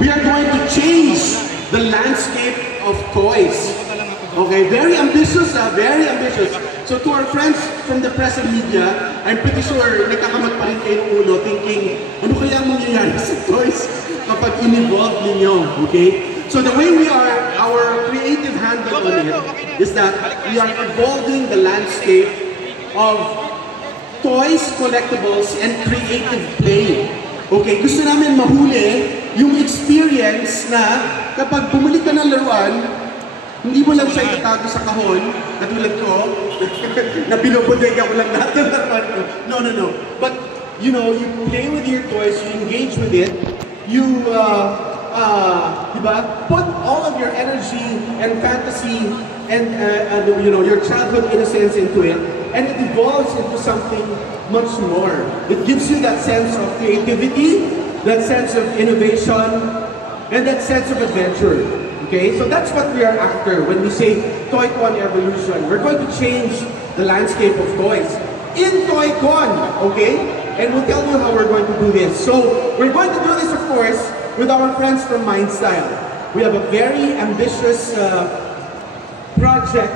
We are going to change the landscape of toys. Okay, very ambitious, very ambitious. So to our friends from the press and media, I'm pretty sure nagkakamot pa rin kayo ng ulo thinking, ano kaya ang mangyayari sa toys kapag in-evolve ninyo, okay? So the way we are, our creative handle on it is that we are evolving the landscape of toys, collectibles, and creative play. Okay, gusto namin mahuli yung experience na kapag bumalik ka ng laruan, hindi mo lang siya itatago sa kahon, katulad ko, na binobodega ko lang lahat ng laruan ko. No. But, you know, you play with your toys, you engage with it, you, diba? Put all of your energy and fantasy and, you know, your childhood innocence into it, and it evolves into something much more. It gives you that sense of creativity, that sense of innovation, and that sense of adventure. Okay, so that's what we are after when we say ToyCon Evolution. We're going to change the landscape of toys in ToyCon, okay? And we'll tell you how we're going to do this. So we're going to do this, of course, with our friends from MindStyle. We have a very ambitious project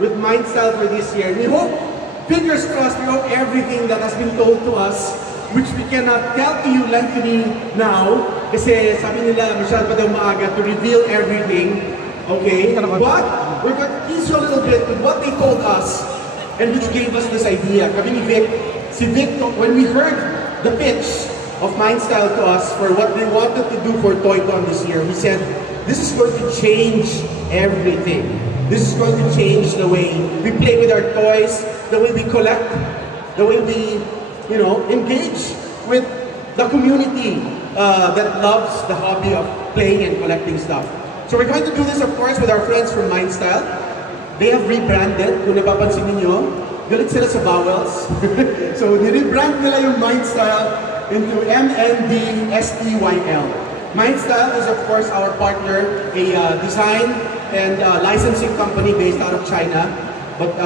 with MindStyle for this year. We hope, fingers crossed, we hope everything that has been told to us, which we cannot tell to you lengthily now, kasi sabi nila, masyado pa daw maaga to reveal everything, okay? But we're going to tease you a little bit with what they told us, and which gave us this idea. Kami ni Vic, si Vic, when we heard the pitch of MindStyle to us for what they wanted to do for ToyCon this year, he said, this is going to change everything. This is going to change the way we play with our toys, the way we collect, the way we, you know, engage with the community that loves the hobby of playing and collecting stuff. So we're going to do this, of course, with our friends from MindStyle. They have rebranded. Kung napapansin ninyo, galit sila sa vowels. So ni-rebrand nila yung MindStyle into MNDSTYL. MindStyle is, of course, our partner, a design and licensing company based out of China. But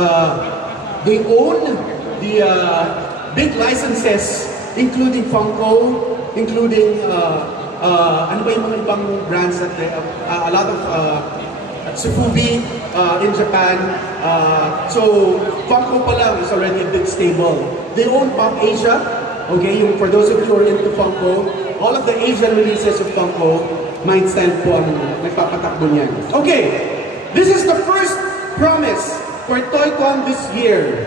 they own the big licenses, including Funko, including ano ba yung mga ibang brands that they, a lot of Tsufubi in Japan. So Funko pa lang is already a big stable. They own Pop Asia. Okay, yung, for those of you who are into Funko, all of the Asian releases of Funko, MindStyle po ang nagpapatakbo niyan. Okay, this is the first promise for ToyCon this year.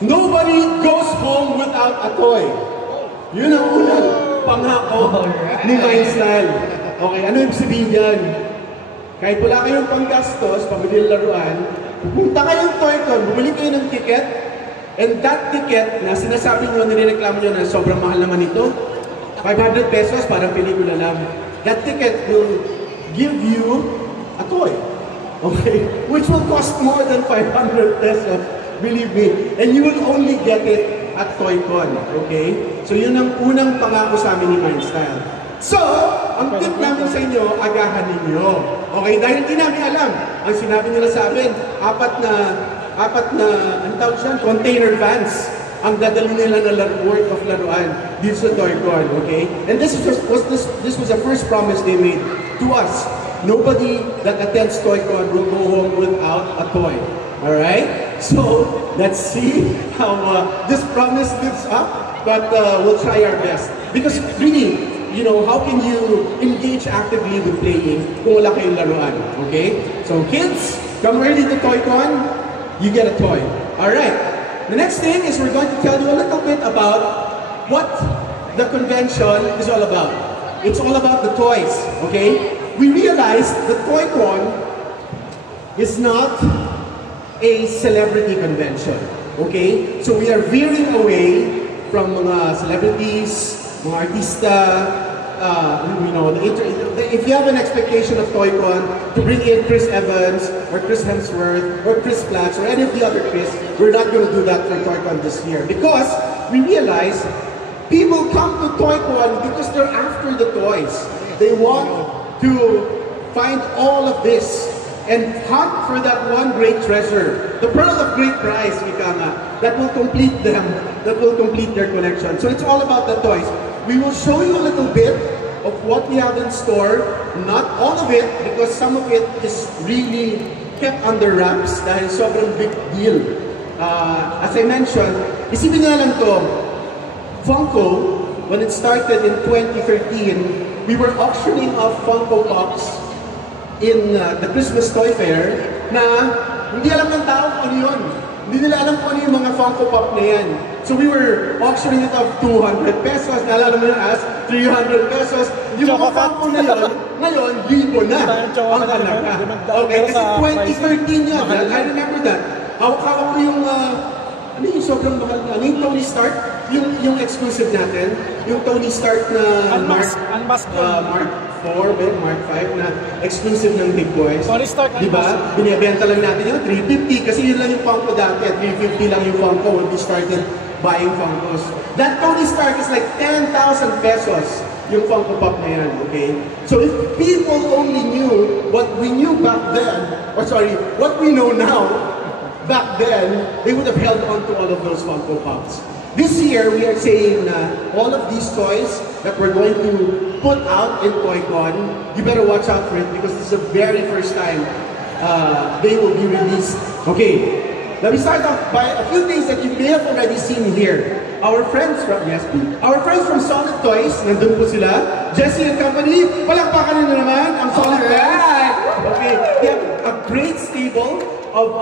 Nobody goes home without a toy. Yun ang unang pangako ni MindStyle. Okay, ano yung sabihin yan? Kahit wala kayong panggastos, pamili ng laruan, pupunta kayong ToyCon, bumili kayo ng ticket, and that ticket na sinasabi nyo, nireklamo nyo na sobrang mahal naman ito, 500 pesos, parang pelikula lang. That ticket will give you a toy. Okay? Which will cost more than 500 pesos. Believe me. And you will only get it at ToyCon. Okay? So yun ang unang pangako sa amin ni MindStyle. So, ang tip namin sa inyo, agahan ninyo. Okay? Dahil hindi namin alam. Ang sinabi nila sa amin, apat na, ang tawag siya, container vans ang dadali nila na worth of laruan dito sa ToyCon. Okay? And this was the first promise they made to us. Nobody that attends ToyCon will go home without a toy. Alright? So, let's see how this promise lives up, but we'll try our best. Because really, you know, how can you engage actively with playing kung wala kayong laruan? Okay? So kids, come early to ToyCon, you get a toy. Alright. The next thing is we're going to tell you a little bit about what the convention is all about. It's all about the toys, okay? We realized that ToyCon is not a celebrity convention, okay? So we are veering away from mga celebrities, mga artista, you know, if you have an expectation of ToyCon to bring in Chris Evans or Chris Hemsworth or Chris Platts or any of the other Chris, we're not going to do that for ToyCon this year because we realize people come to ToyCon because they're after the toys. They want to find all of this and hunt for that one great treasure, the pearl of great price, ika nga, that will complete them, that will complete their collection. So it's all about the toys. we will show you a little bit of what we have in store. Not all of it, because some of it is really kept under wraps dahil sobrang big deal. As I mentioned, isipin nyo lang to, Funko, when it started in 2013, we were auctioning off Funko Pops in the Christmas Toy Fair na hindi alam ng tao kung ano yun. Hindi nila alam kung ano yung mga Funko Pop na yan. So we were auctioning it off 200 pesos, naalala mo na as 300 pesos. Yung mga Funko na yun, ngayon, libo na ang halaga. Okay, kasi 2013 yun. I remember that. Hawak-hawak ko yung, ano yung sobrang mahal na, yung Tony Stark, yung exclusive natin, yung Tony Stark na Mark 4, Mark 5 na exclusive ng Big Boys. Tony Stark, diba? Binibenta lang natin yung 350 kasi yun lang yung Funko dati. 350 lang yung Funko when we started buying Funkos. That Tony Stark is like 10,000 pesos yung Funko Pop na yan, okay? So if people only knew what we knew back then, or sorry, what we know now, back then, they would have held on to all of those Funko Pops. This year, we are saying all of these toys that we're going to put out in ToyCon, you better watch out for it because this is the very first time they will be released. Okay, let me start off by a few things that you may have already seen here. Our friends from, our friends from Solid Toys, nandun po sila. Jesse and company, palakpakan nyo naman ang Solid Toys. Okay, they have a great stable of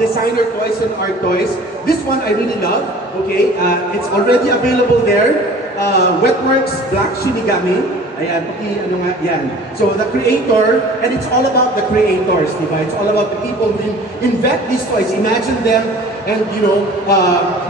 designer toys and art toys. This one I really love, okay? It's already available there. Wetworks Black Shinigami. Ayan, ano nga, yan. So the creator, and it's all about the creators, diba? It's all about the people who invent these toys. Imagine them and, you know,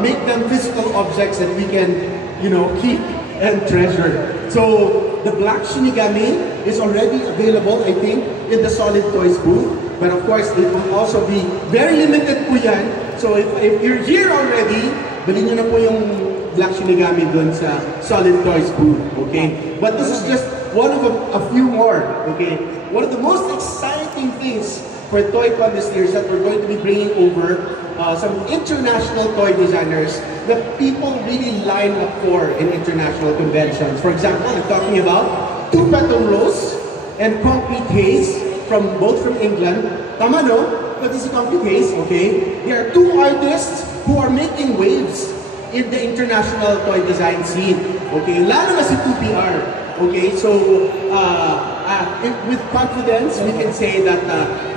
make them physical objects that we can, you know, keep and treasure. So the Black Shinigami is already available, I think, in the Solid Toys booth. But of course, it will also be very limited po yan. So if you're here already, bilhin nyo na po yung Black Shinigami dun sa Solid Toys booth, okay? But this is just one of a few more, okay? One of the most exciting things for ToyCon this year is that we're going to be bringing over some international toy designers that people really line up for in international conventions. For example, I'm talking about Two Petal Rose and Concrete Haze, both from England. Tama no? But this is Concrete Haze, okay? There are two artists who are making waves in the international toy design scene, okay? Lalo na si 2PR, okay? So, with confidence, we can say that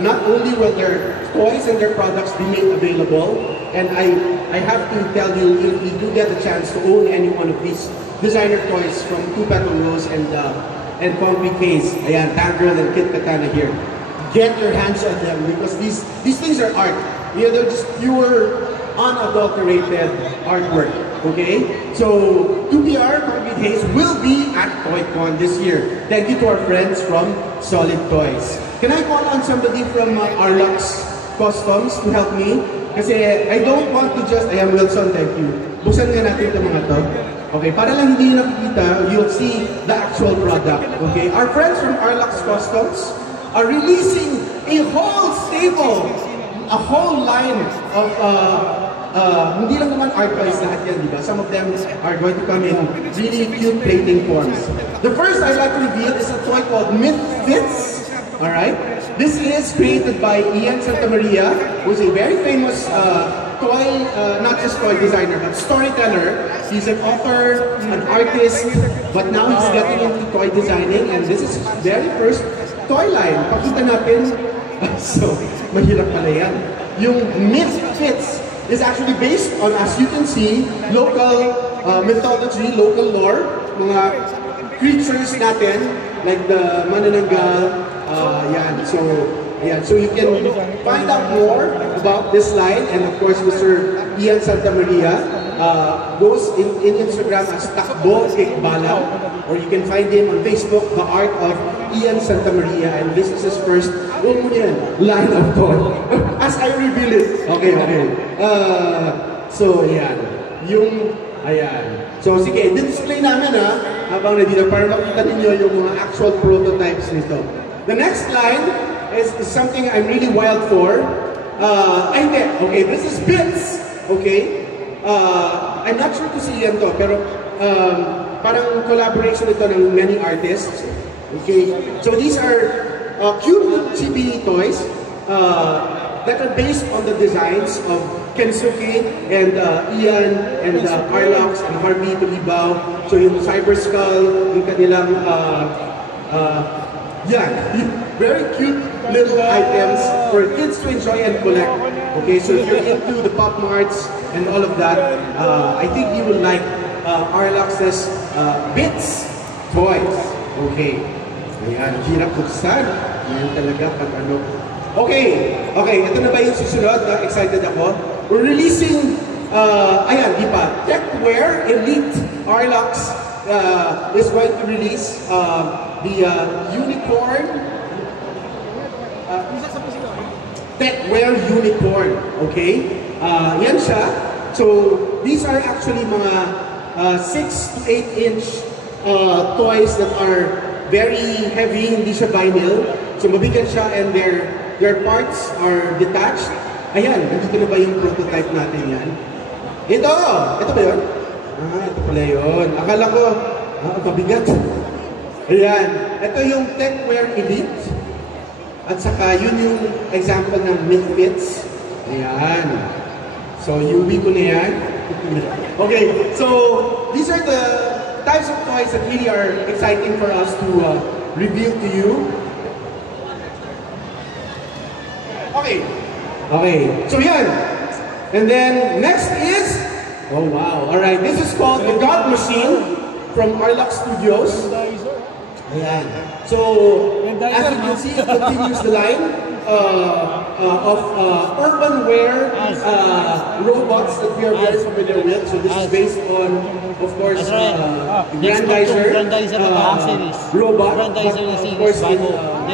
not only will their toys and their products be made available, and I have to tell you, if we do get a chance to own any one of these designer toys from Two Petal Rose and Concrete Haze, ayan, Tangirl and Kit Katana here, get your hands on them because these things are art. You know, they're just pure, unadulterated artwork. Okay? So, 2PR Concrete Haze will be at ToyCon this year. Thank you to our friends from Solid Toys. Can I call on somebody from Arlux Customs to help me? Kasi I don't want to just, ayan Wilson, thank you. Buksan nga natin itong mga to. Okay, para lang hindi nyo nakikita, you'll see the actual product. Okay? Our friends from Arlux Customs are releasing a whole stable, a whole line of hindi lang naman art toys lahat yan, di ba? Some of them are going to come in really cute plating forms. The first I'd like to reveal is a toy called Myth Fits. Alright? This is created by Ian Santamaria, who's a very famous toy, not just toy designer, but storyteller. He's an author, an artist, but now he's getting into toy designing, and this is his very first toy line. Pakita natin. So, mahirap pala yan. Yung Myth Fits is actually based on, as you can see, local mythology, local lore, mga creatures natin, like the manananggal, yan. So you can find out more about this line, and of course, Mr. Ian Santamaria goes in Instagram as Takbo Ikbalang, or you can find him on Facebook, The Art of Ian Santamaria, and this is his first line of toy. As I reveal it. Okay. So, ayan. Ayan. So, sige, display namin habang nandito para makita ninyo yung mga actual prototypes nito. The next line is something I'm really wild for. Okay, this is Bits. Okay? I'm not sure kung si Ian to, pero parang collaboration ito ng many artists. Okay, so these are cute chibi toys that are based on the designs of Kensuke and Ian and Carlox and Harvey Tulibaw. So yung Cyber Skull, yung kanilang very cute little items for kids to enjoy and collect. Okay, so if you're into the Pop Marts and all of that, I think you will like Carlox's Bits Toys. Okay. Ayan, hirap buksan. Ayan talaga pag ano. Okay, ito na ba yung susunod? Excited ako. We're releasing, ayan, di pa, Techwear Elite Carlox is going to release the Unicorn Techwear Unicorn. Okay? Yan siya. So, these are actually mga 6 to 8 inch toys that are very heavy, hindi siya vinyl. So mabigat siya and their parts are detached. Ayan, nandito na ba yung prototype natin yan? Ito ba yun? Ito pala yun. Akala ko, mabigat. Ayan, ito yung Techwear Elite. At saka yun yung example ng Misfits. Ayan. So, UV ko na yan. Okay, so these are the types of toys that really are exciting for us to reveal to you. Okay, so yan. And then next is, oh wow, alright, this is called the God Machine from Carlox Studios. Ayan. So, as you can see, it continues the line of urban wear robots that we are very familiar with. So this is based on, of course, Grandizer robot, but of course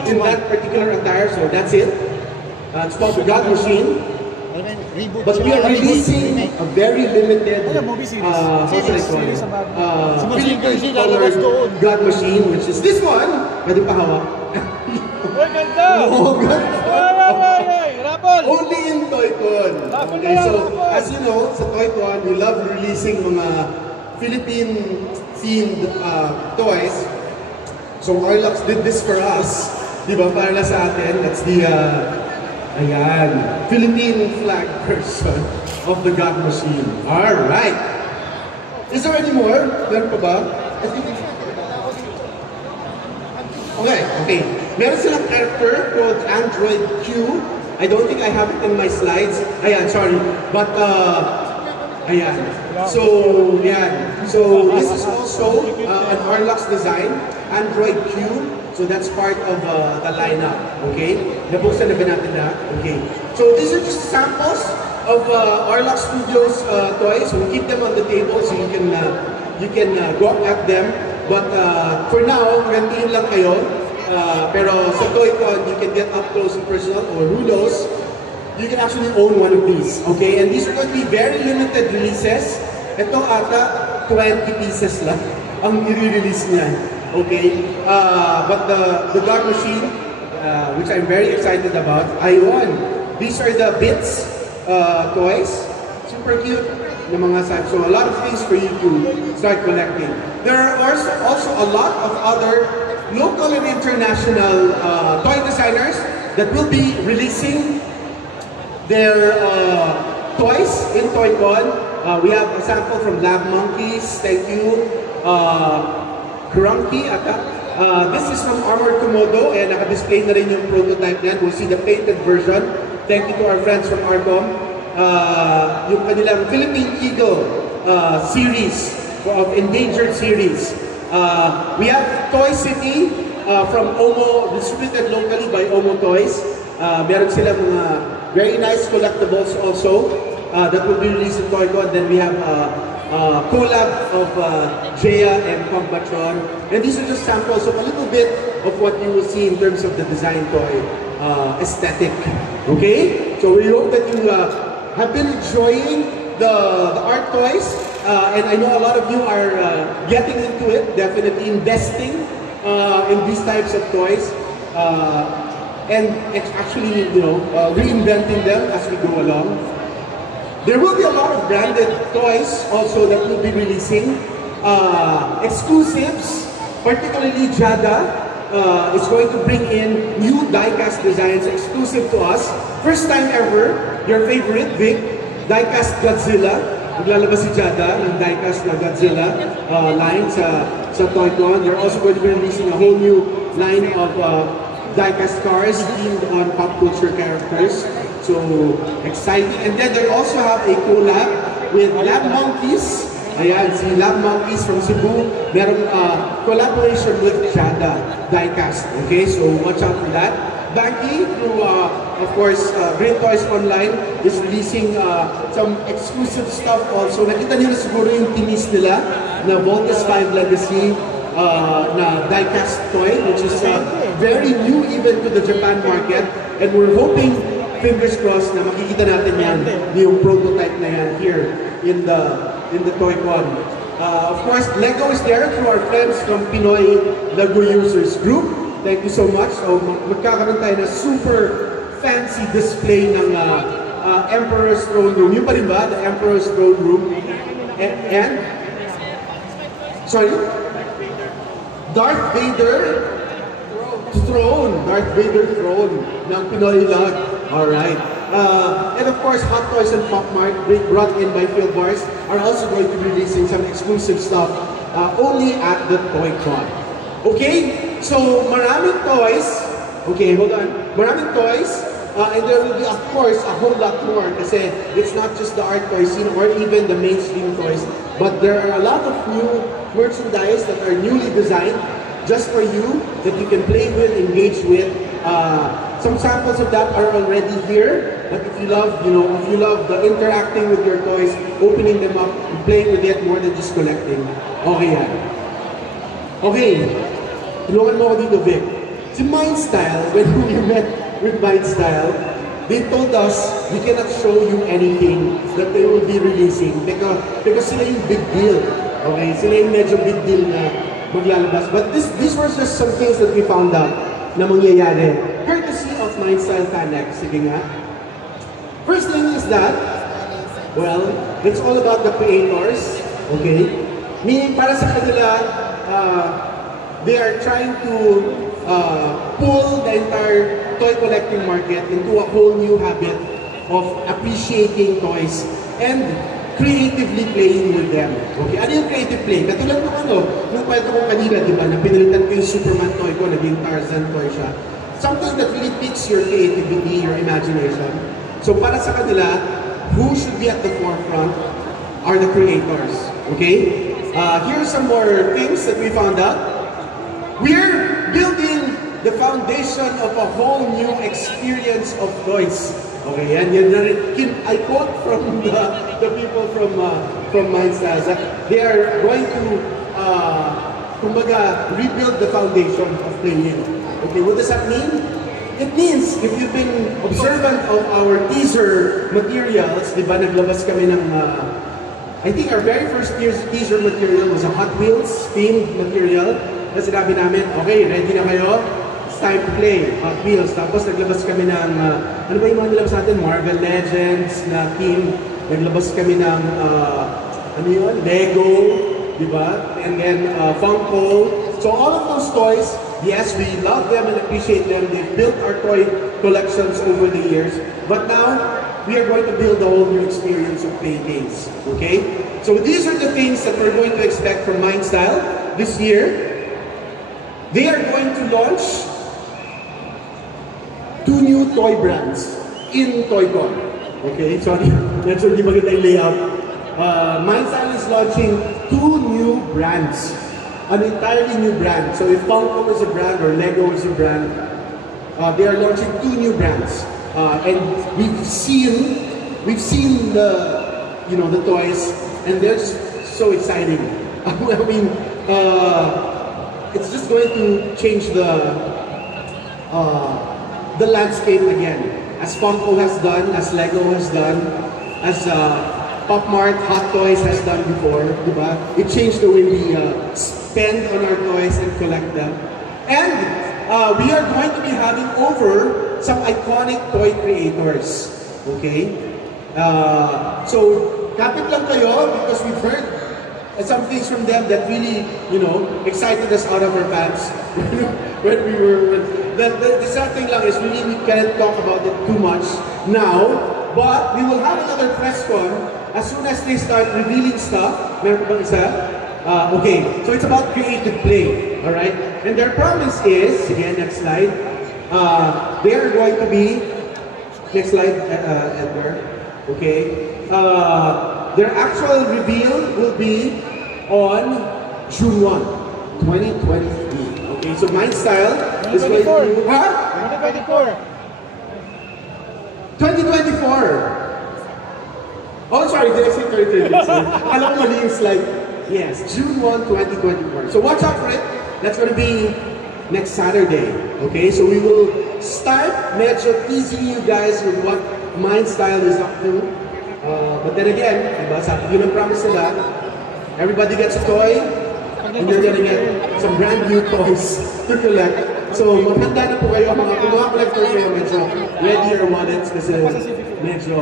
in that particular attire, so that's it. It's called the God Machine. But we are releasing a very limited Philippine colored God Machine, which is this one. Pwede pa hawak. Oh, only in Toy-Con. Okay, so as you know, sa Toy-Con, we love releasing mga Philippine-themed toys. So Carlox did this for us, di ba? Para na sa atin. That's the ayan, Philippine flag version of the God Machine. Alright. Is there any more? Meron pa ba? Okay. Meron silang character called Android Q. I don't think I have it in my slides. Ayan, sorry. But, ayan. So, yan. So, this is also an Carlox design, Android Q. So, that's part of the lineup. Okay? Nabuksan na ba natin na? Okay. So, these are just samples of Carlox Studios toys. We keep them on the table so you can go at them. But for now, gantiin lang kayo. Pero sa Toy-Con, you can get up close and personal, or who knows, you can actually own one of these. Okay? And these are going to be very limited releases. Ito ata, 20 pieces lang ang i-release niya. Okay? But the God Machine, which I'm very excited about, I won. These are the Bits toys. Super cute na mga size. So a lot of things for you to start collecting. There are also a lot of other local and international toy designers that will be releasing their toys in Toy-Con. We have a sample from Lab Monkeys, thank you. Krunky ata. This is from Armored Komodo and naka-display na rin yung prototype niyan. We'll see the painted version. Thank you to our friends from Arcom. Yung kanilang Philippine Eagle series of endangered series. We have Toy City from Omo, distributed locally by Omo Toys. Meron silang mga very nice collectibles also that will be released in Toy-Con. Then we have collab of Jaya and Combatron. And these are just samples of a little bit of what you will see in terms of the design toy aesthetic. Okay? So we hope that you have been enjoying the art toys. And I know a lot of you are getting into it, definitely investing in these types of toys. And it's actually, reinventing them as we go along. There will be a lot of branded toys also that we'll be releasing. exclusives, particularly Jada is going to bring in new die-cast designs exclusive to us. First time ever, your favorite, Vic, die-cast Godzilla. Maglalabas si Jada ng die-cast na Godzilla line sa Toy-Con. They're also going to be releasing a whole new line of die-cast cars themed on pop culture characters. So exciting. And then they also have a collab with Lab Monkeys. Ayan, si Lab Monkeys from Cebu. Merong collaboration with Jada diecast. Okay, so watch out for that. Banky, through of course, Great Toys Online is releasing some exclusive stuff also. Nakita niyo na siguro yung tinis nila na Voltes 5 Legacy na diecast toy, which is very new even to the Japan market. And we're hoping, fingers crossed, na makikita natin yan, yung prototype na yan here in the Toy-Con. Of course, Lego is there through our friends from Pinoy Lego Users Group. Thank you so much. So, magkakaroon tayo na super fancy display ng Emperor's Throne Room. Yung pa rin ba? The Emperor's Throne Room. And sorry? Darth Vader Throne. Darth Vader Throne ng Pinoy Lag. Alright. And of course, Hot Toys and Pop Mart, brought in by Phil Bars, are also going to be releasing some exclusive stuff only at the Toy-Con. Okay? So, maraming toys. Okay, hold on. Maraming toys. And there will be, of course, a whole lot more kasi it's not just the art toys scene or even the mainstream toys, but there are a lot of new merchandise that are newly designed just for you that you can play with, engage with. Some samples of that are already here, but if you love, if you love the interacting with your toys, opening them up, and playing with it more than just collecting, okay yan. Okay, tulungan mo ako dito, Vic. Si Mindstyle, when we met with Mindstyle, they told us we cannot show you anything that they will be releasing because sila yung big deal. Okay, sila yung medyo big deal na maglalabas. But these were just some things that we found out na mangyayari. Courtesy of Mindstyle FanX. Sige nga. First thing is that, well, it's all about the creators. Okay? Meaning, para sa kanila, they are trying to pull the entire toy collecting market into a whole new habit of appreciating toys and creatively playing with them. Okay, ano yung creative play? Katulad nung kwento ko kanina, di ba, na pinalitan ko yung Superman toy ko, naging Tarzan toy siya. Something that really piques your creativity, your imagination. So para sa kanila, who should be at the forefront are the creators. Okay? Here are some more things that we found out. We're building the foundation of a whole new experience of toys. Okay, and I quote from the people from Mindstyle. They are going to kumbaga, rebuild the foundation of playing. Okay, what does that mean? It means, if you've been observant of our teaser materials, di ba, naglabas kami ng, I think our very first teaser material was a Hot Wheels themed material. Na sinabi namin, okay, ready na kayo? It's time to play, Hot Wheels. Tapos naglabas kami ng, ano ba yung mga nilabas natin? Marvel Legends na theme. Naglabas kami ng, ano yun? Lego, di ba? And then Funko. So all of those toys, yes, we love them and appreciate them. They've built our toy collections over the years. But now, we are going to build a whole new experience of playing games. Okay? So these are the things that we're going to expect from Mindstyle this year. They are going to launch 2 new toy brands in Toy-Con. Okay? Sorry, medyo hindi maganda yung layout. Mindstyle is launching 2 new brands. An entirely new brand. So if Funko is a brand or Lego is a brand, they are launching 2 new brands. And we've seen the the toys, and they're just so exciting. I mean, it's just going to change the landscape again, as Funko has done, as Lego has done, as Pop Mart, Hot Toys has done before, diba? It changed the way we spend on our toys and collect them. And we are going to be having over some iconic toy creators. Okay? So, kapit lang kayo because we've heard some things from them that really, you know, excited us out of our pants when we were. The sad thing lang is we really can't talk about it too much now, but we will have another press con as soon as they start revealing stuff. Meron bang isa? Okay, so it's about creative play, all right? And their promise is, again, next slide, they are going to be, next slide, Edgar, okay? Their actual reveal will be on June 1, 2023. Okay, so MindStyle is going to... Huh? 2024. 2024. Oh, sorry, did I say 2023? Alam ko mali yung slide. Yes, June 1, 2024. So watch out for it. That's going to be next Saturday. Okay, so we will start medyo teasing you guys with what MindStyle is up to. But then again, diba, yun ang promise nila. Everybody gets a toy, and you're gonna get some brand new toys to collect. So maghanda na po kayo, mga collectors kayo, medyo ready your wallets kasi medyo,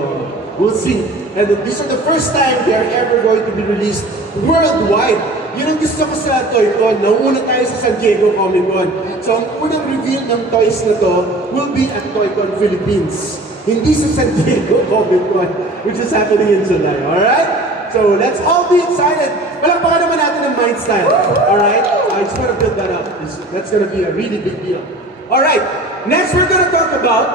we'll see. And this is the first time they are ever going to be released worldwide. Yun ang gusto ko sa ToyCon. Nauna tayo sa San Diego Comic Con. So ang unang reveal ng toys na to will be at ToyCon Philippines. Hindi sa San Diego Comic Con, which is happening in July. Alright? So let's all be excited. Palakpakan naman natin ang MindStyle. Alright? I just want to build that up. That's going to be a really big deal. Alright. Next, we're going to talk about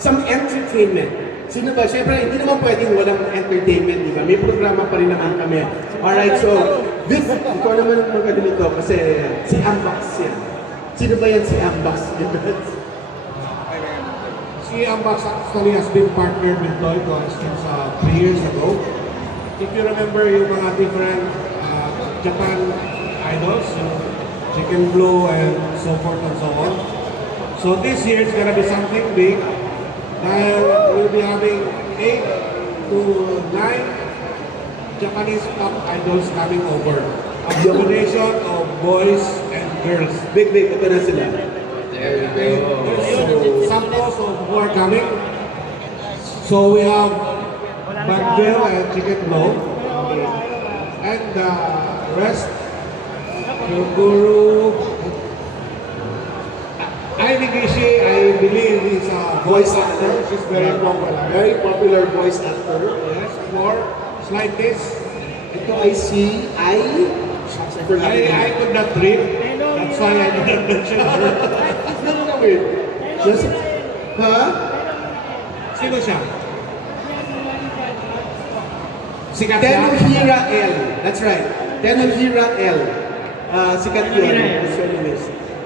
some entertainment. Sino ba? Siyempre, hindi naman pwedeng walang entertainment, di ba? May programa pa rin naman kami. Alright, so, Vic, ikaw naman ang magagalito kasi si Ambox yan. Sino ba yan si Ambox? Si Ambox actually has been partnered with ToyCon since 3 years ago. If you remember yung mga different Japan idols, Chicken Blue and so forth and so on. So this year it's gonna be something big. We'll be having 8 to 9 Japanese pop idols coming over. A combination of boys and girls. Big, ito na sila. Okay. So, samples of who are coming. So we have Bagville and Chicken Blow. And the rest, Yoguru. Ivy Gishi, I believe, is a voice actor. She's very popular. Very popular voice actor. Yes, for slide this. Ito ay si I could not read. That's why I did not mention her. No, wait. Just, huh? Sino siya? Sikat siya? Tenohira L. That's right. Tenohira L. Sikat yun.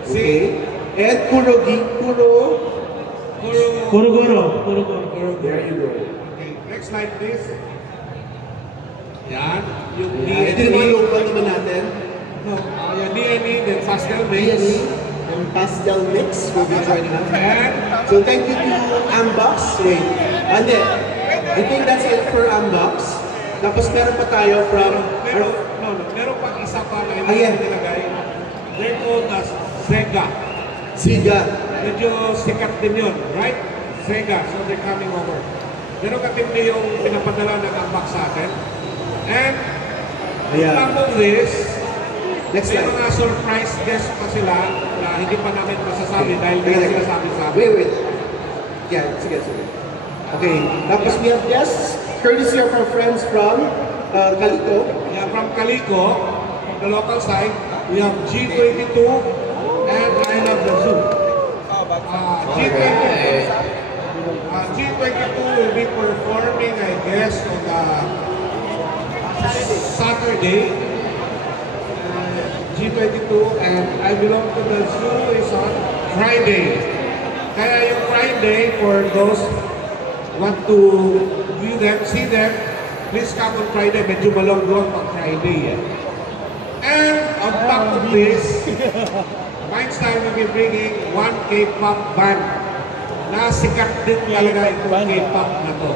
Okay. And Kurogoro. There you go. Okay, next slide please. Yan. Yung Ito naman yung naman natin. No, yung DNA, then pastel mix. DNA and pastel mix will be joining us. And So thank you to Ambox. Wait. Ande. I think that's it for Ambox. Tapos meron pa tayo from... meron pang isa pa na Ayan. hindi nilagay. They're called as Sega. Siga. Medyo sikat din yun, right? Sega, so they're coming over. Pero katindi yung pinapadala ng Ambox sa atin. And Ayan. on top of this, Next may slide. mga surprise guests pa sila na hindi pa namin masasabi dahil hindi sila sabi-sabi. Wait. Yeah, sige. Okay. Tapos we have guests, courtesy of our friends from Calico. Yeah, from Calico, from the local side, we have G22 and I Love the Zoo. G22 will be performing, I guess, on Saturday. G22 and I Belong to the Zoo is on Friday. Kaya yung Friday, for those want to view them, see them, please come on Friday. Medyo malong-long pag Friday. And on top of this, MindStyle will be bringing one K-pop band na sikat din talaga itong K-pop na to.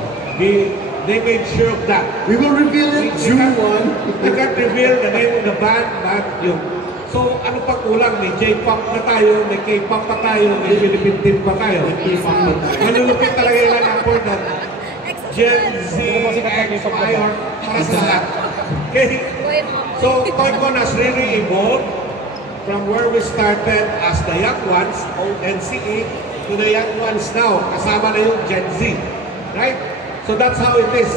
They made sure of that. We will reveal it June 1. We can't reveal the name of the band, but yun. So, ano pa kulang? May J-pop na tayo, may K-pop pa tayo, may Philippine team pa tayo. Malulupit talaga yung line-upper na Gen Z, X, Y, or para sa lahat. Okay? So Toy-Con has really evolved from where we started as the young ones, NCA, to the young ones now. Kasama na yung Gen Z. Right? So that's how it is.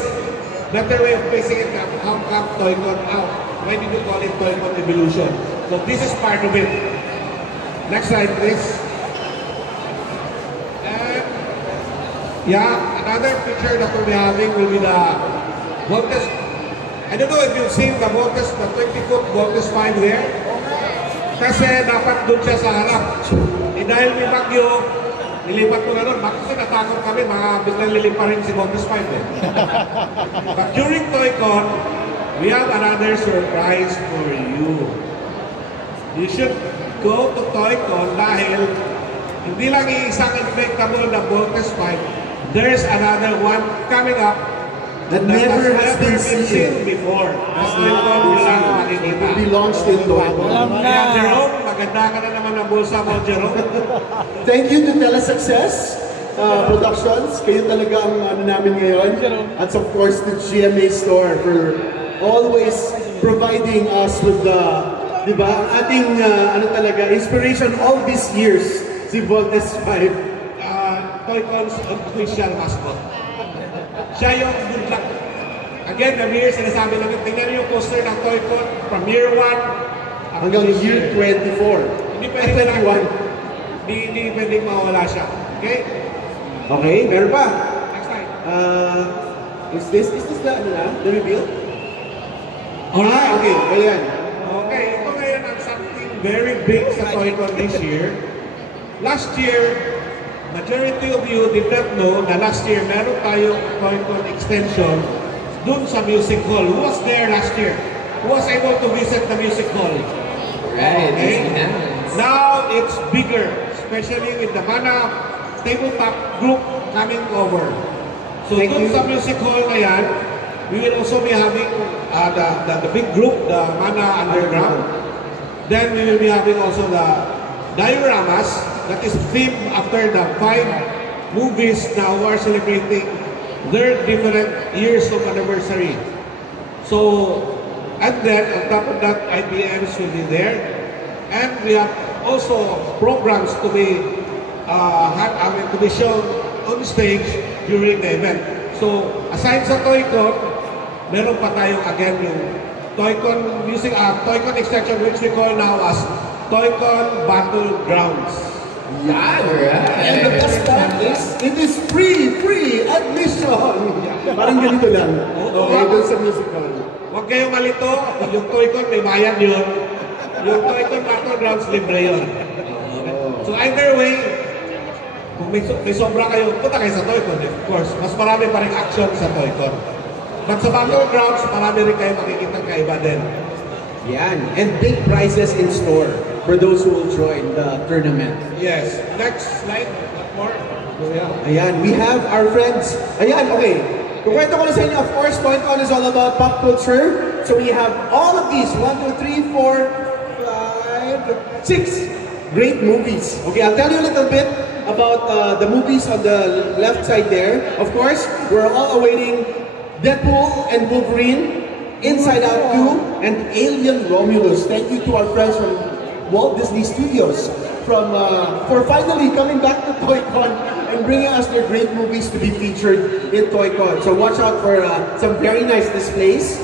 Better way of facing it, how come Toy-Con out? Why did you call it Toy-Con Evolution? So this is part of it. Next slide, please. And yeah, another picture that we'll be having will be the Voltes. I don't know if you've seen the Voltes, the 20-foot Voltes 5 there. Kasi dapat doon siya sa harap. Dahil may bagyo, nilipat ko na doon. Kasi natakot kami, biglang liliparin si Voltes 5 eh. But during Toy-Con, we have another surprise for you. You should go to Toy-Con dahil hindi lang iisang inflatable na Voltes 5, there's another one coming up that never has been seen before. It will be launched in Toy-Con. Jerome, maganda ka na naman ang bulsa mo, Jerome. Thank you to Telesuccess Productions. Kayo talaga ang ano namin ngayon. At of course, the GMA Store for always providing us with the, di ba, ang ating ano talaga, inspiration all these years, si Voltes 5. Toy-Con's official mascot. Siya yung good luck. Again, every year sinasabi namin, tingnan yung poster ng Toy-Con from year 1 hanggang year 24. Hindi pwedeng 21. Hindi pwedeng mawala siya. Okay? Okay, meron pa. Next slide. Is this the reveal? Okay, ayan. Okay, ito ngayon ang something very big sa Toy-Con this year. Last year, majority of you did not know na last year meron tayong Toy-Con extension dun sa music hall. Who was there last year? Who was able to visit the music hall? Right, okay. Now it's bigger, especially with the Mana tabletop group coming over. So dun sa music hall na yan, we will also be having the big group, the Mana Underground. Then we will be having also the dioramas that is themed after the 5 movies now who are celebrating their different years of anniversary. So, and then on top of that, IPMs will be there. And we have also programs to be shown on stage during the event. So, aside sa Toy-Con, meron pa tayong again yung Toy-Con music, Toy-Con extension which we call now as Toy-Con Battlegrounds. Yeah, right. And the best part is, it is free admission. Parang ganito lang. Okay, doon sa musical. Huwag kayong malito, yung Toy-Con may bayan yun. Yung Toy-Con Battlegrounds, libre yun. So either way, kung may sobra kayo, punta kayo sa Toy-Con, of course. Mas marami pa rin action sa Toy-Con. But sa Battlegrounds, marami rin kayo makikita kaiba din. Yan, and big prizes in store for those who will join the tournament. Yes. Next slide. More. Ayan, we have our friends. Ayan, okay. Kukwento ko na sa inyo, of course, Toy-Con is all about pop culture. So we have all of these, 1, 2, 3, 4, 5, 6 great movies. Okay, I'll tell you a little bit about the movies on the left side there. Of course, we're all awaiting Deadpool and Wolverine, Inside Out 2, and Alien Romulus. Thank you to our friends from Walt Disney Studios for finally coming back to Toy-Con and bringing us their great movies to be featured in Toy-Con. So watch out for some very nice displays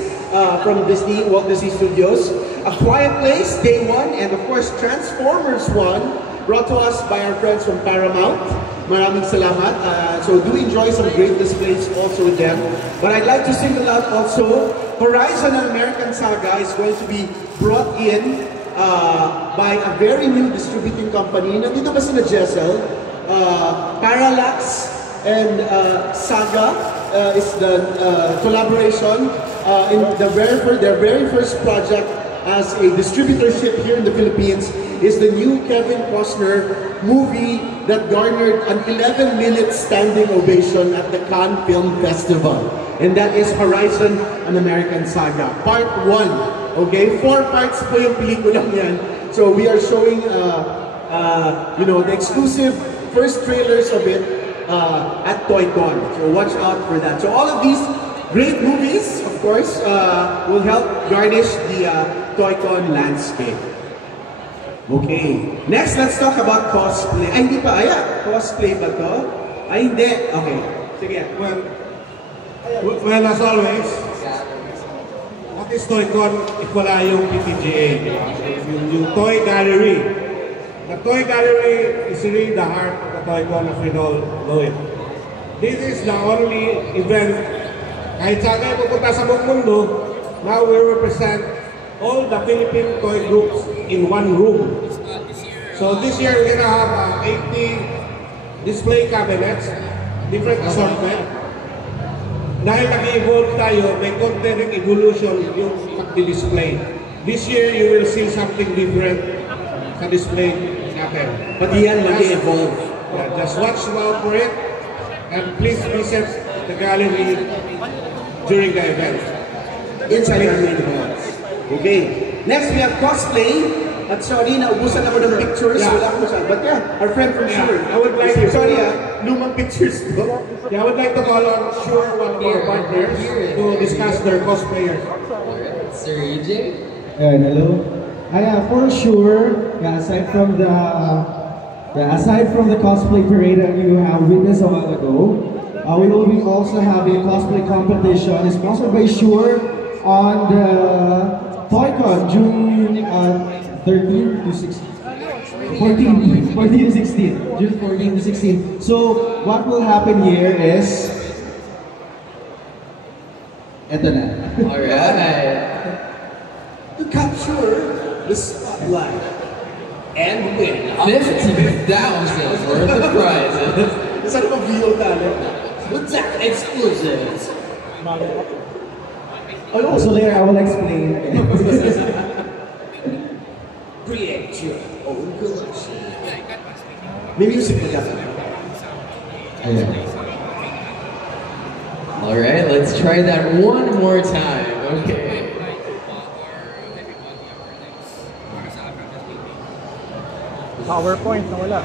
from Walt Disney Studios. A Quiet Place, Day 1, and of course Transformers 1, brought to us by our friends from Paramount. Maraming salamat. So do enjoy some great displays also with them. But I'd like to single out also Horizon, an American Saga, is going to be brought in by a very new distributing company. Nandito ba sila Jessel? Parallax and Saga is the collaboration in their very first project as a distributorship here in the Philippines is the new Kevin Costner movie that garnered an 11-minute standing ovation at the Cannes Film Festival. And that is Horizon, an American Saga. Part 1. Okay? 4 parts po yung pelikulang yan. So we are showing, the exclusive first trailers of it at Toy-Con. So watch out for that. So all of these great movies, of course, will help garnish the Toy-Con landscape. Okay. Next, let's talk about cosplay. Ay, hindi pa. Cosplay ba to? Ay, hindi. Okay. Sige. Well, as always, what is Toy-Con if wala yung PTGA? Yung Toy Gallery. The Toy Gallery is really the heart of the Toy-Con as we all know it. This is the only event, kahit saan kayo pupunta sa buong mundo, now we represent all the Philippine toy groups in one room. So this year we're gonna have 80 display cabinets, different assortment. Dahil nag-evolve tayo, may konti ring evolution yung pag-display. This year you will see something different sa display natin. Pati yan mag-evolve. Yeah, just watch out for it and please visit the gallery during the event. Inside our main halls. Okay. Next, we have cosplay. At sorry, naubusan ako ng pictures. Yeah. Wala ko sa. But yeah, our friend from Sure. I would like to... Sorry lumang pictures to. Yeah, I would like to call on Sure, one of our partners, to discuss their cosplayers. Alright, Sir EJ? Hello. For sure, aside from the cosplay parade that you have witnessed a while ago, we will be also having a cosplay competition sponsored by Sure on the Toy-Con, June 13 to 16. 14 to 16. June 14 to 16. So, what will happen here is... Ito na. Alright. To capture the spotlight and win. 50,000 worth of prizes. Saan pa view tayo? What's that? Exclusives. So later I will explain. Create your own collection. May music na dapat. Alright, let's try that one more time. Okay. PowerPoint na wala.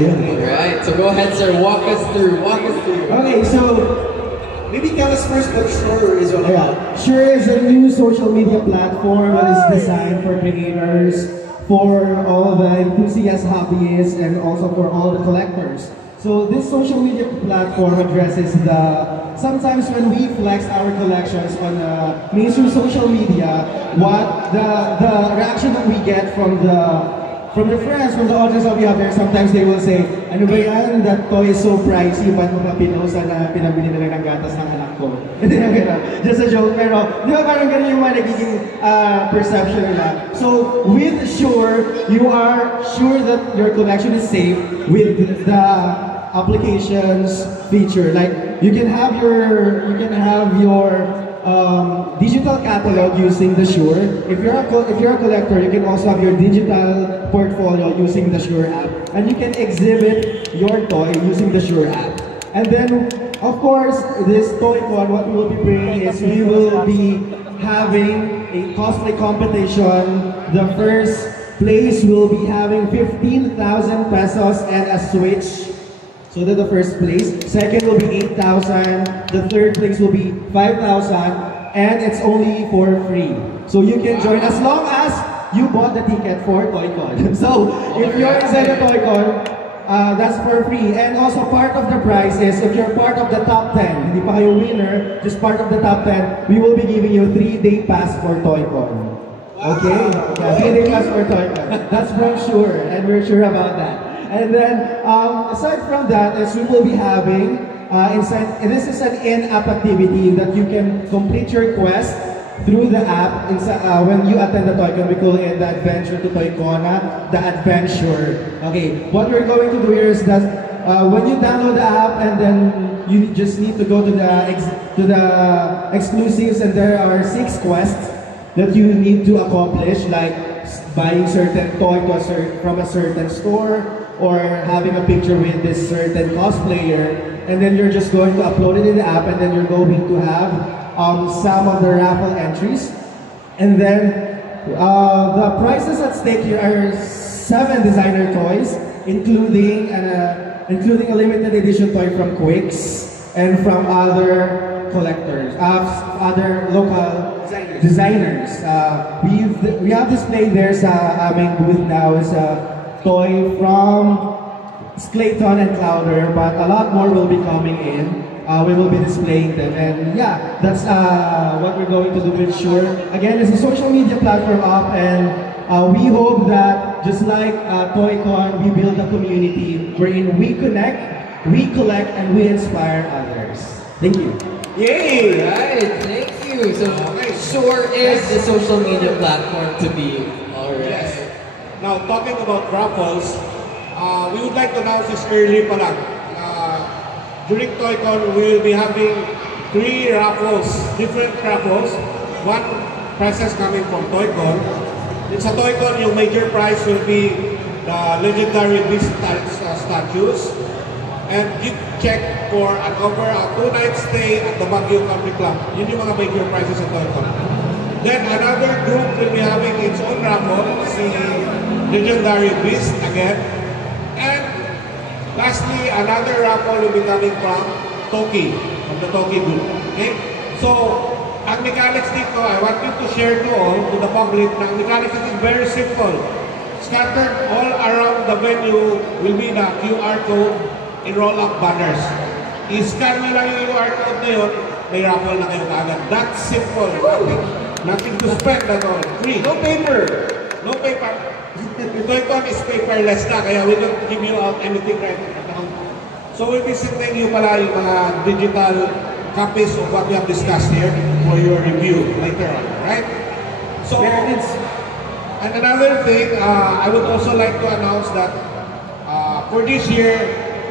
Alright, so go ahead, sir. Walk us through. Okay, so Maybe tell us first what Sure is all about. Sure is a new social media platform that is designed for creators, for all the enthusiast hobbyists, and also for all the collectors. So this social media platform addresses sometimes when we flex our collections on mainstream social media, what the reaction that we get from the friends, from the audience that we have there, sometimes they will say, ano ba yan, that toy is so pricey, ba't mo pinosa na pinabili na lang ng gatas ng anak ko? Hindi na gano'n, just a joke, pero di ba parang gano'n yung mga nagiging perception nila. So with Sure, you are sure that your collection is safe with the applications feature. Like you can have your digital catalog using the Sure. If you're a collector, you can also have your digital portfolio using the Sure app, and you can exhibit your toy using the Sure app. And then, of course, this Toy-Con, what we will be bringing is we will be having a cosplay competition. The first place will be having 15,000 pesos and a Switch. So that's the first place. Second will be 8,000. The third place will be 5,000. And it's only for free. So you can join as long as you bought the ticket for Toy-Con. So if you're inside the Toy-Con, that's for free. And also part of the prize is if you're part of the top 10, hindi pa kayo winner, just part of the top 10, we will be giving you a 3-day pass for Toy-Con. Okay? Yeah, 3-day pass for Toy-Con. That's from Sure, and we're sure about that. And then, aside from that, is we will be having, this is an in-app activity that you can complete your quest through the app. When you attend the Toy-Con, we call it the Adventure to Toy-Cona, the Adventure. Okay, what we're going to do here is that when you download the app, and then you just need to go to the exclusives, and there are 6 quests that you need to accomplish, like buying certain toy from a certain store, or having a picture with this certain cosplayer. and then you're just going to upload it in the app, and then you're going to have some of the raffle entries. And then the prizes at stake here are 7 designer toys, including a limited edition toy from Quicks and from other collectors, other local designers. We have displayed there sa aming booth now is a toy from Clayton and Clouder, but a lot more will be coming in. We will be displaying them, and yeah, that's what we're going to do with Shure. Again, it's a social media platform up, and we hope that just like ToyCon, we build a community wherein we connect, we collect, and we inspire others. Thank you. Yay! Right, thank you. So, Shure is the social media platform to be. Alright. Yes. Now, talking about raffles, we would like to announce this early pa lang. During ToyCon, we will be having 3 raffles, different raffles. 1 prizes coming from ToyCon. In sa ToyCon, yung major prize will be the legendary Beast statues. And gift check for a 2-night stay at the Baguio Country Club. Yun yung mga major prizes sa ToyCon. Then another group will be having its own raffle, si legendary Beast again. And lastly, another raffle will be coming from Toki, from the Toki group. Okay? So, ang mechanics dito, I want you to share to all, to the public, na ang mechanics is very simple. Scattered all around the venue will be the QR code and roll-up banners. I-scan nyo lang yung QR code na yun, may raffle na kayo kaagad. That's simple. Nothing to spend at all. Free. No paper. No paper. ToyCon is paperless na, kaya we don't give you out anything right now. So we'll be sending you pala yung mga digital copies of what we have discussed here for your review later on, right? So, and another thing, I would also like to announce that for this year,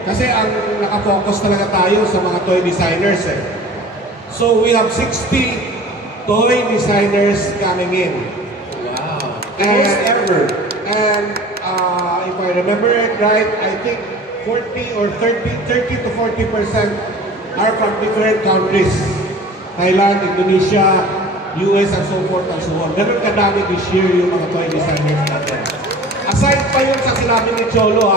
kasi ang nakafocus talaga tayo sa mga toy designers eh. So we have 60 toy designers coming in. Wow. Most ever. And if I remember it right, I think 30 to 40% are from different countries. Thailand, Indonesia, US, and so forth and so on. Ganun kadami this year yung mga toy designers natin. Aside pa yun sa sinabi ni Cholo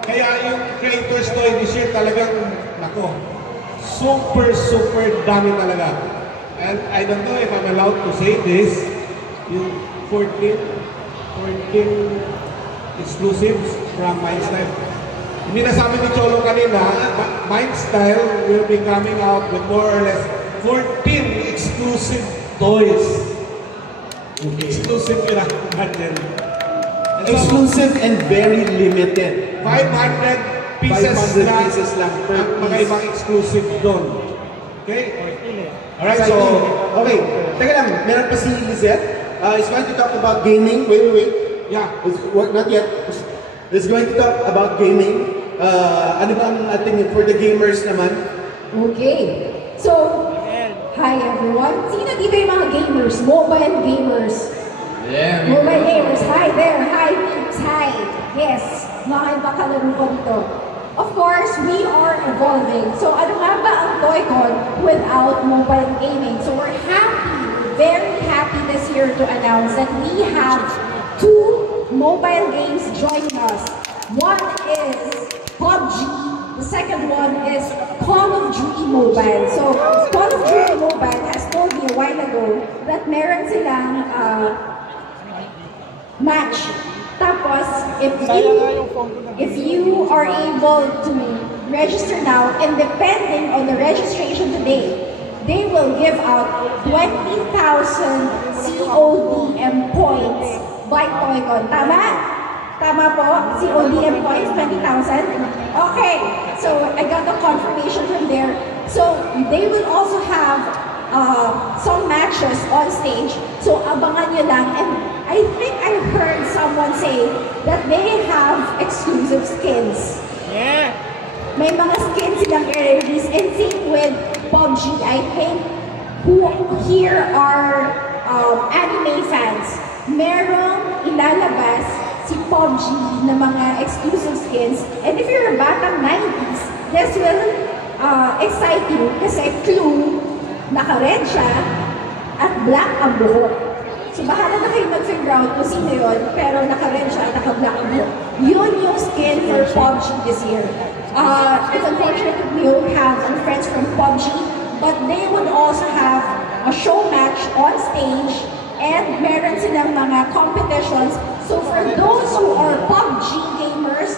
kaya yung creators toy this year talagang, nako, super dami talaga. And I don't know if I'm allowed to say this, yung 14 exclusives from Mindstyle. Hindi nasabi ni Cholo kanina, Mindstyle will be coming out with more or less 14 exclusive toys. Okay. Exclusive yun natin. Exclusive and very limited. 500 pieces lang per mga ibang exclusive doon. Okay? Alright, so... Okay, teka lang, meron pa si Lizette. He's going to talk about gaming. Wait. Yeah, not yet. He's going to talk about gaming. Ano ba ang ating for the gamers naman? Okay. So, hi everyone. Sino dito yung mga gamers? Mobile gamers. Yeah. Mobile gamers. Hi there. Hi peeps. Hi. Yes. Mga ibang kalaro ko dito. Of course, we are evolving. So, ano nga ba ang ToyCon without mobile gaming? So, we're happy, very happy this year to announce that we have 2 mobile games joining us. One is PUBG, the second one is Call of Duty Mobile. So, Call of Duty Mobile has told me a while ago that meron silang match. Tapos, if you are able to register now, and depending on the registration today, they will give out 20,000 CODM points by ToyCon. Tama? Tama po? CODM points, 20,000? Okay. So, I got the confirmation from there. So, they will also have some matches on stage. So, abangan nyo lang. And I think I heard someone say that they have exclusive skins. Yeah. May mga skins silang i-release. And same with PUBG. I think who here are anime fans. Merong ilalabas si PUBG na mga exclusive skins. And if you're a batang 90s, this will exciting kasi clue, naka-red siya, at black ang buhok. So bahala na kayo mag-figure out kung sino yun, pero naka-red siya at naka-black ang buhok. Yun yung skin for PUBG this year. It's unfortunate that we don't have any friends from PUBG, but they would also have a show match on stage and meron silang mga competitions. So for those who are PUBG gamers,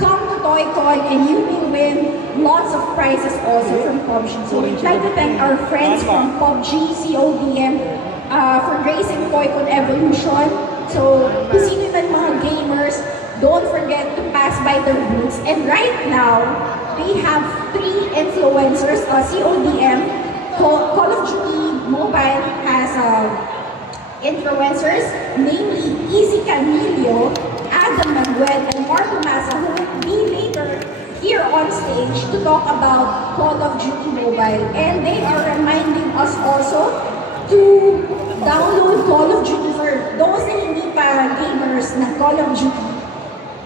come to ToyCon and you will win lots of prizes also from PUBG. So we'd like to thank our friends from PUBG, CODM, for gracing ToyCon Evolution. So kung sino man mga gamers, don't forget to pass by their booths. And right now, we have 3 influencers, CODM, Call of Duty Mobile has influencers, namely Easy Camilio, Adam Manuel, and Marco Massa, who will be later here on stage to talk about Call of Duty Mobile. And they are reminding us also to download Call of Duty for those na hindi pa gamers ng Call of Duty.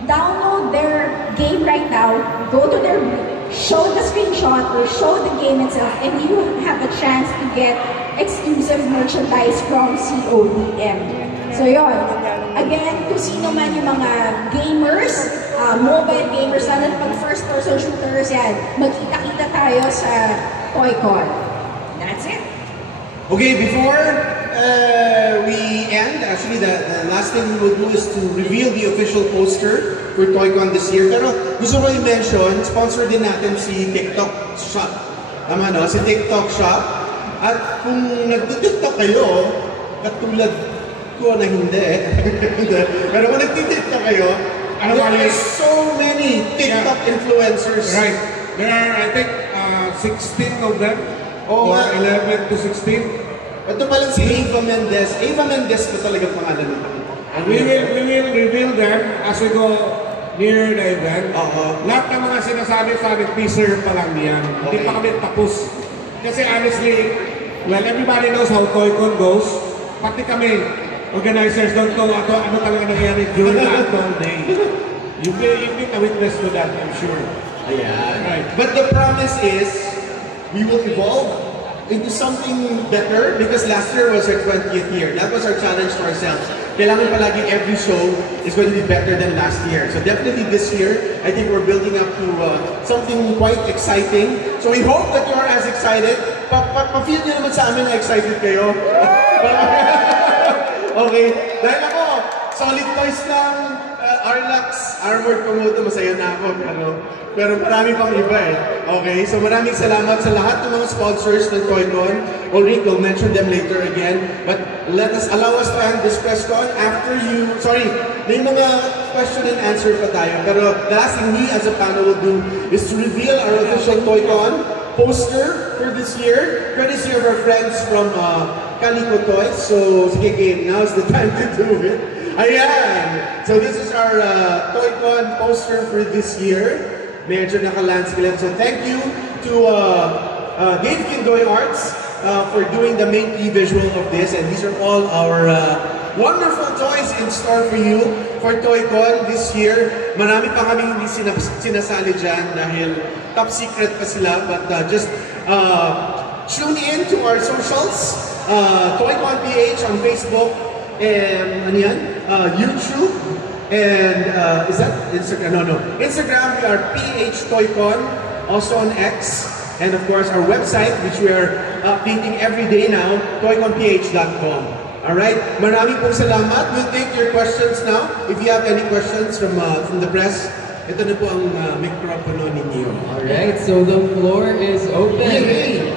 Download their game right now, go to their booth, show the screenshot or show the game itself, and you have a chance to get exclusive merchandise from CODM. So yun, again, kung sino man yung mga gamers, mobile gamers, lalo na pag first person shooters yan, magkita-kita tayo sa ToyCon. That's it. Okay, before we end, actually the last thing we will do is to reveal the official poster for ToyCon this year. Pero gusto ko i-mention, sponsor din natin si TikTok Shop. Tama no? Si TikTok Shop. At kung nagtitiktok kayo, katulad ko na hindi, pero kung nagtitiktok kayo, there are so many TikTok influencers. Right. There are, I think, 16 of them. Or 11 to 16. Ito palang si Ava Mendez. Ava Mendez ko talaga pangalan nito. And we will reveal them as we go near the event. Lahat ng mga sinasabi teaser pa lang yan. Hindi pa kami tapos. Kasi honestly, well, everybody knows how ToyCon goes. Pati kami, organizers don't know ano talaga nangyayari during the actual day. You've been a witness to that, I'm sure. Ayan. Right. But the promise is, we will evolve into something better because last year was our 20th year. That was our challenge to ourselves. Kailangan palagi every show is going to be better than last year. So definitely this year, I think we're building up to something quite exciting. So we hope that you are as excited. Pa-feel nyo naman sa amin na excited kayo. Okay, dahil ako, solid toys lang, Arlax, Armored Komodo, masaya na ako. Pero marami pang iba eh. Okay, so maraming salamat sa lahat ng mga sponsors ng ToyCon. Ulrich will mention them later again. But allow us to end this press con after you, sorry, may mga question and answer pa tayo. Pero the last thing we as a panel will do is to reveal our official ToyCon poster for this year. Courtesy of our friends from Calico Toys. So sige game, now's the time to do it. Ayan! So this is our ToyCon poster for this year. Medyo naka-landscape. So thank you to Dave Kindoy Arts for doing the main key visual of this. And these are all our wonderful toys in store for you for ToyCon this year. Marami pa kami hindi sinasali dyan dahil top secret pa sila. But just tune in to our socials. ToyCon PH on Facebook and YouTube. And is that Instagram? No. Instagram, we are PH ToyCon, also on X, and of course our website, which we are updating every day now, toyconph.com. Alright, maraming pong salamat. We'll take your questions now. If you have any questions from the press, ito na po ang mikropono ninyo. Alright, so the floor is open. Yay!